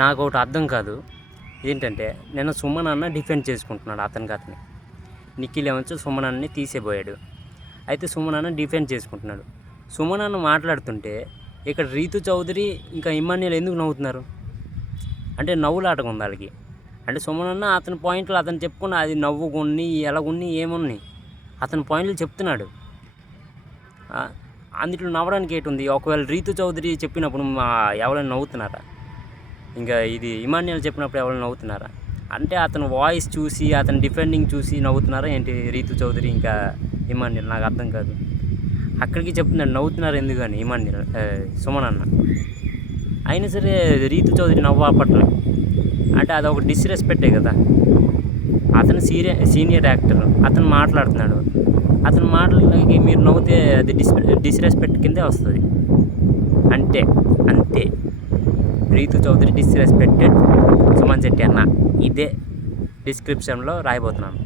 నాకు ఒకటి అర్థం కాదు ఏంటంటే, నిన్న సుమన్ అన్న డిఫెండ్ చేసుకుంటున్నాడు అతన్ని. నిఖిల్ ఏమొచ్చి సుమన్ అన్నని తీసేపోయాడు. అయితే సుమన్ అన్న డిఫెండ్ చేసుకుంటున్నాడు. సుమన్ అన్న మాట్లాడుతుంటే ఇక్కడ రీతు చౌదరి ఇంకా ఇమ్మాన్యుయల్ ఎందుకు నవ్వుతున్నారు? అంటే నవ్వులాటగా ఉంది వాళ్ళకి. అంటే సుమన్ అన్న అతని పాయింట్లు అతను చెప్పుకున్న అది నవ్వుకుని ఎలాగున్ని ఏమున్నాయి అతని పాయింట్లు చెప్తున్నాడు. అందులో నవ్వడానికి ఏంటుంది? ఒకవేళ రీతు చౌదరి చెప్పినప్పుడు ఎవరైనా నవ్వుతున్నారా? ఇంకా ఇది ఇమ్మాన్యుయల్ చెప్పినప్పుడు ఎవరైనా నవ్వుతున్నారా? అంటే అతని వాయిస్ చూసి అతని డిఫెండింగ్ చూసి నవ్వుతున్నారా ఏంటి రీతు చౌదరి ఇంకా ఇమ్మాన్యుయల్? నాకు అర్థం కాదు. అక్కడికి చెప్తున్నాడు నవ్వుతున్నారు ఎందుకని ఇమ్మాన్యుయల్ సుమన్ అన్న. అయినా సరే రీతు చౌదరి నవ్వాపట్ల అంటే అదొక డిస్రెస్పెక్టే కదా. అతను సీనియర్ యాక్టర్, అతను మాట్లాడుతున్నాడు. అతని మాటలకి మీరు నవ్వుతే అది డిస్రెస్పెక్ట్ కిందే వస్తుంది. అంతే రీతు చౌదరి డిస్రెస్పెక్టెడ్ సుమన్ శెట్టి అన్న. ఇదే డిస్క్రిప్షన్లో రాయబోతున్నాను.